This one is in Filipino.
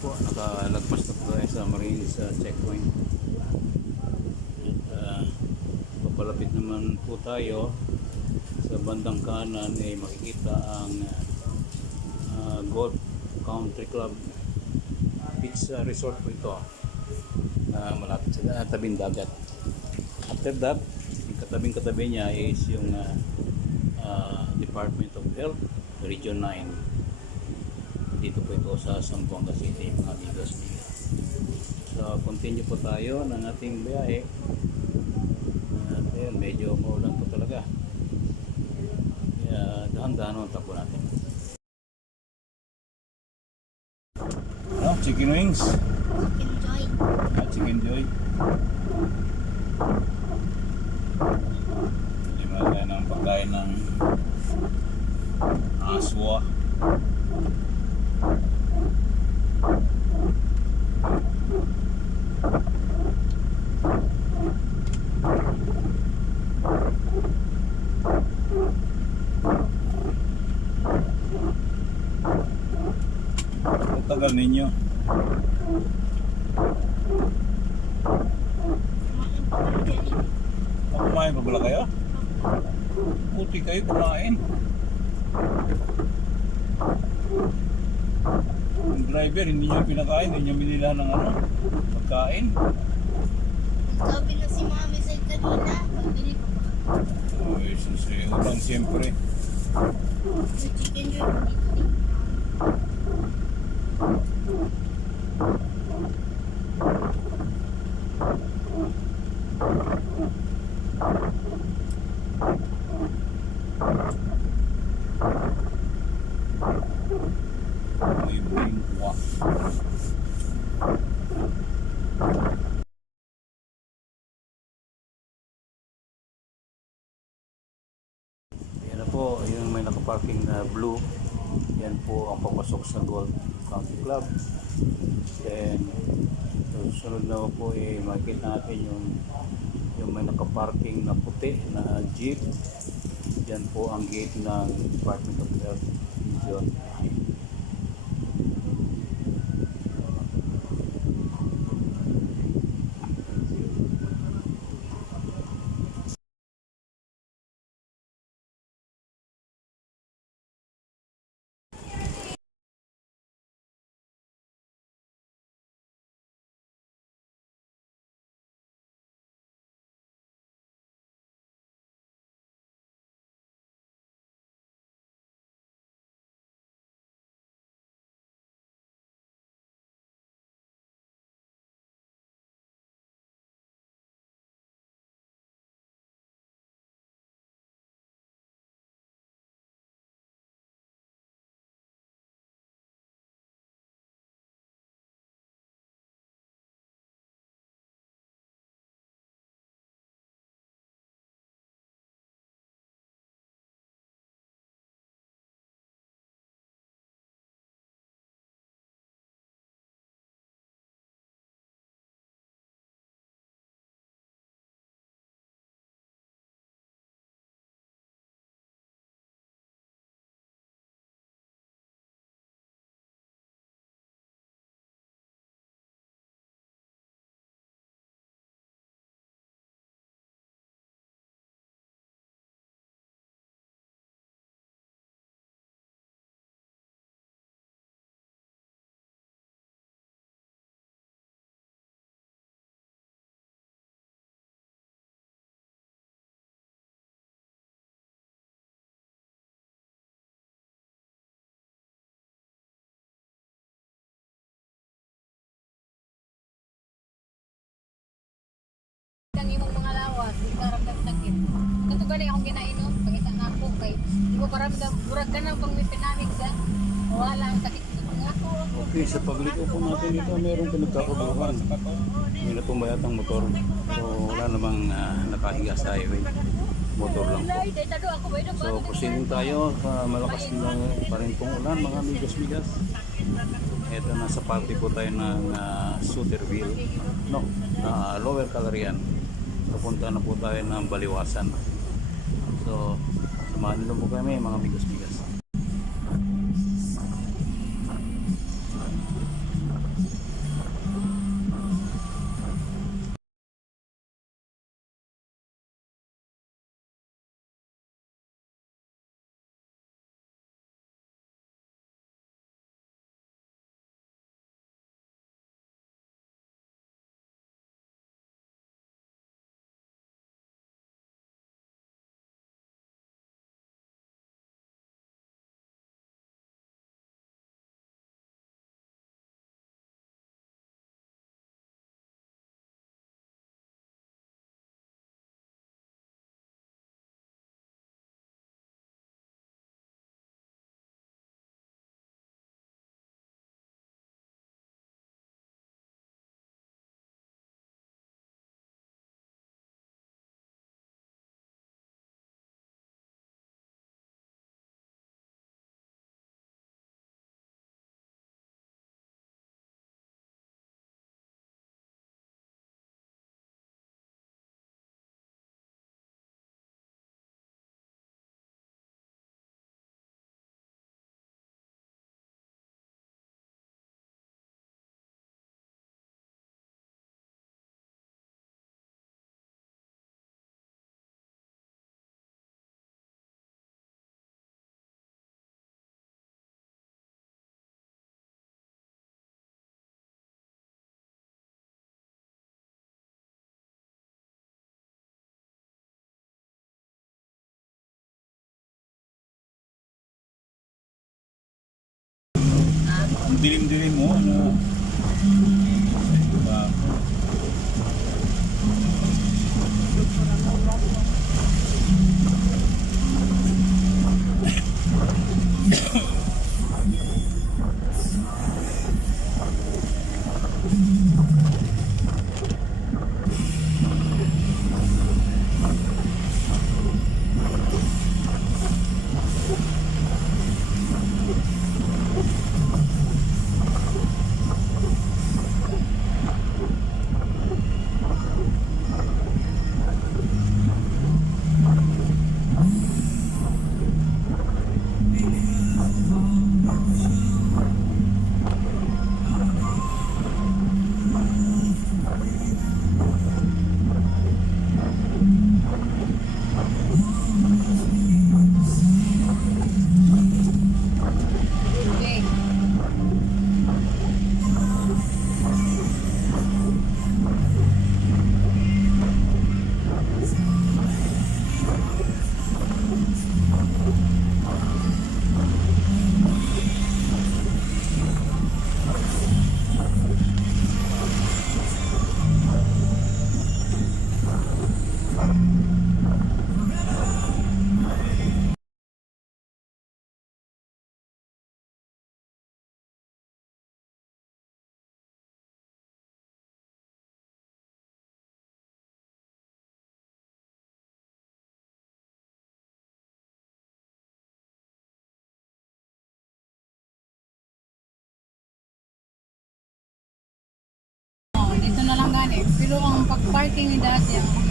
po, nakalagpas na po tayo sa Marines checkpoint. At papalapit naman po tayo sa bandang kanan ay makikita ang Golf Country Club Beach Resort po ito, malapit sa tabing dagat. After that, yung katabing-katabi niya is yung Department of Health Region 9. Dito po ito sa Zamboanga City, mga amigos. So continue po tayo ng ating biyahe. At ayun, medyo maulan po talaga, kaya dahan-dahan ang takbo natin. Chicken wings, chicken joy. Lima ng pagkain ng aswa. Tagal ninyo. Kumain pa pala kayo? Puti kayo kumain. Yung driver, hindi nyo pinakain, hindi nyo binila ng pagkain. Sabi na si Mami sa kanina, pabili pa ba? Ay, susuyo siyempre. Yung chicken joy dito. May bingwa. Yan na po, yung may nakaparking na blue. Yan po ang papasok sa Golf Country Club. Then sunod na po makikita natin yung may nakaparking na puti na jeep. Yan po ang gate ng Department of Health Region 9. Imong mga lawas, di ka ramdam sakit. Kato gali akong ginainom, pangita na ako kay di ko paramdam, murag ka nang pang may pinamig sa wala ang sakit nga ako. Okay, sa pagliko po natin dito, meron pinagkakuluhan. May natumbayat ang motor. So wala namang nakahiga sa highway. Motor lang po. So proceeding tayo sa malakas na pa rin pong ulan, mga amigos-migas. Ito, nasa party po tayo ng Suterville, no, Lower Calarian. Papunta na po tayo ng Baliwasan. So samahan nyo po kami, mga amigos-migas. Ang dilim-dilim mo, ano? Diba? Okay. Oh, dito na lang gani. Pero ang pag-parking ni dati, ang